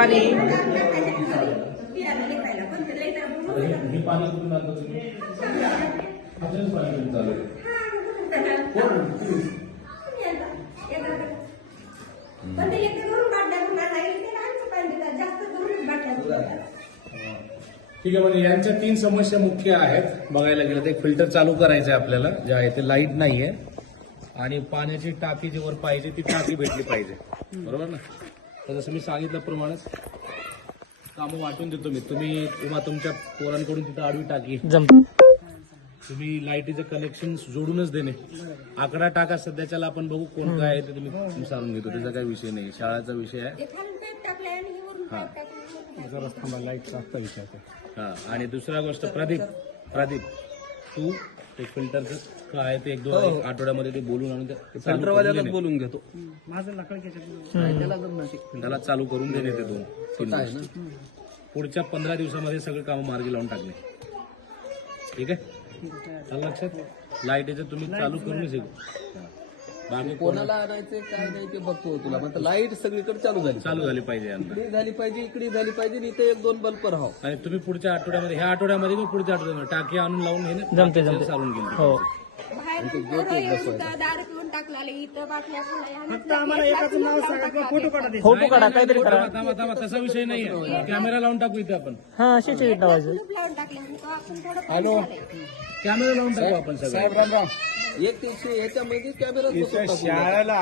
पाणी हे पाणी कुठून आणतो तुम्ही? आपल्याच पाणी चालू आहे. ठीक आहे. म्हणजे यांच्या 3 समस्या मुख्य आहेत बघायला गेलं तर. एक फिल्टर चालू करायचं आहे आपल्याला, जे आहे ते लाईट नाहीये, आणि पाण्याची टाकी जी वर पाहिजे ती टाकी भेटली पाहिजे, बरोबर ना. तर जसं मी सांगितल्याप्रमाणेच कामं वाटून देतो मी. तुम्ही किंवा तुमच्या पोरांकडून तिथं आडवी टाकी, तुम्ही लाईटीचं कनेक्शन जोडूनच देणे. आकडा टाका सध्याच्याला, आपण बघू कोण काय आहे ते तुम्ही सारून घेतो, त्याचा काही विषय नाही, शाळाचा विषय आहे. हा जरा थांबा, लाईटचा आत्ता विचार हा. आणि दुसरा गोष्ट, प्रदीप तू ते फिल्टरचं काय आहे ते 1-2 आठवड्यामध्ये ते बोलून आणून फिल्टरवाल्याला बोलून घेतो. माझं लाकड त्याला चालू करून देणे ते 2-3 दिवस. पुढच्या 15 दिवसामध्ये सगळे कामं मार्गी लावून टाकणे. ठीक आहे, चाल लक्षात. लाईटीचं तुम्ही चालू करून शिकू. बाकी कोणाला आणायचं काय नाही ते बघतो तुला. म्हणतो लाईट सगळीकडे चालू झाली पाहिजे. इकडे झाली पाहिजे, इकडे झाली पाहिजे, आणि इथे 1-2 बल्ब राहावं. आणि तुम्ही पुढच्या आठवड्यामध्ये, ह्या आठवड्यामध्ये किंवा पुढच्या आठवड्यामध्ये टाकी आणून लावून घेणे सारून गेले. हो. फक्त आम्हाला एकाचं नाव सांगा किंवा फोटो काढा ते. फोटो काढा, काहीतरी करा. थांबा, तसा विषय नाहीये. कॅमेरा लावून टाकू इथे आपण. हा, अशीच लावायचं. हॅलो, कॅमेरा लावून टाकू आपण सगळं. साहेब राम राम. एक दिवशी याच्यामध्ये कॅमेरा इथं शाळेला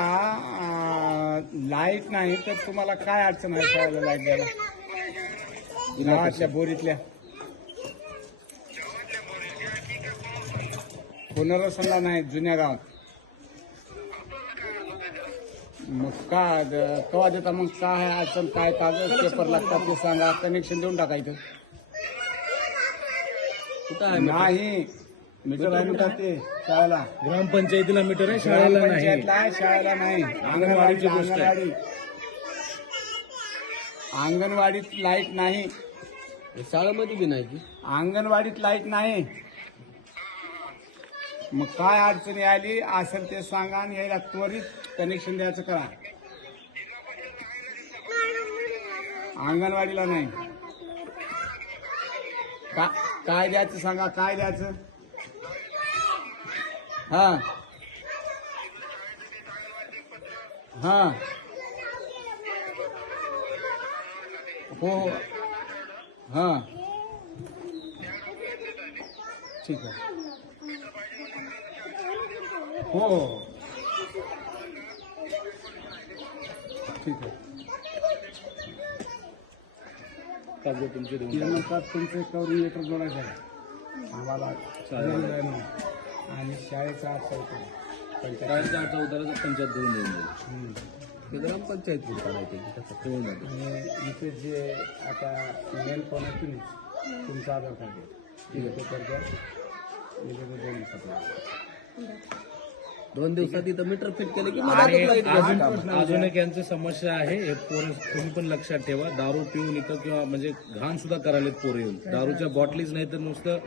लाईट नाही तर तुम्हाला काय अडचण आहे शाळेला लाईट द्यायला? गावातल्या बोरीतल्या पुनर्वसनला नाही, जुन्या गावात. मग कवा देता? मग काय अडचण, काय कागद पेपर लागतात ते सांगा, कनेक्शन देऊन टाकायचं. कुठं आहे नाही, मीटर आहे म्हणतात ते शाळेला. ग्रामपंचायतीला मीटर आहे, शाळेला नाही. ग्रामपंचायतला आहे, शाळेला नाही. अंगणवाडीची गोष्ट आहे. अंगणवाडीत लाईट नाही, शाळेमध्ये बी नाही की. अंगणवाडीत लाईट नाही. मग काय अडचणी आली असेल ते सांगा, आणि यायला त्वरित कनेक्शन द्यायचं करा. अंगणवाडीला नाही. काय द्यायचं सांगा, काय द्यायचं? हा हा हो हो हा, ठीक आहे. हो हो, ठीक आहे. कागद तुमचे देऊन ते म्हणतात तुमचे करून लेटर जोडायचं आहे आम्हाला नाही. आणि शाळेचा अर्थ होतो शाळेचा आठवडा उताराचा पंचायत देऊन देईल. ते ग्रामपंचायत काढायचे होऊन जाते. आणि इथे जे आता मेल कोण आहे तुम्ही, तुमचं आधार कार्ड आहे, ठीक आहे, ते करता 2 दिवसात इथं मीटर फिट केले की आणि लाईट अजून एक यांची समस्या आहे. हे पोरं तुम्ही पण लक्षात ठेवा, दारू पिऊन इथं किंवा म्हणजे घाण सुद्धा करायला पोरं येऊन. दारूच्या बॉटलीच नाही तर नुसतं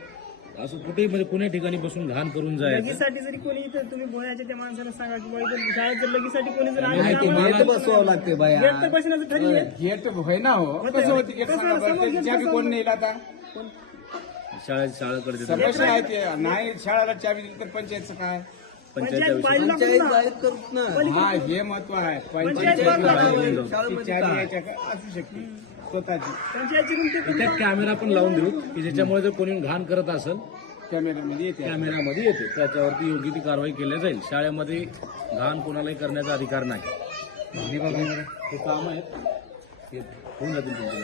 असं कुठेही म्हणजे कुण्या ठिकाणी बसून घाण करून जायचं. लगीसाठी जरी कोणी इथं तुम्ही बोलायचे त्या माणसाला सांगा की बाबा इथं शाळेत जर लगीसाठी कोणी जर आलं गेट बसवावं लागते बाया. गेट तर बसण्याचं ठरली आहे. गेट होय ना, हो कसं होती गेट सांगा बरं, चाबी कोण नेईल आता? शाळेकडे समस्या आहे ते. नाही शाळेला चाबी दिली तर पंचायतचं काय? पंचायत पंचायत जाहीर करत ना. हा, हे महत्व आहे. पंचायत शाळेमध्ये चाबी याच्या असू शकते स्वतःची. इथे कॅमेरा पण लावून देऊ की ज्याच्यामुळे जर कोणी घाण करत असेल कॅमेऱ्यामध्ये येते. कॅमेरामध्ये येते, त्याच्यावरती योग्य ती कारवाई केली जाईल. शाळेमध्ये घाण कोणालाही करण्याचा अधिकार नाही. हे काम आहेत, हे होऊन जातील तुमच्या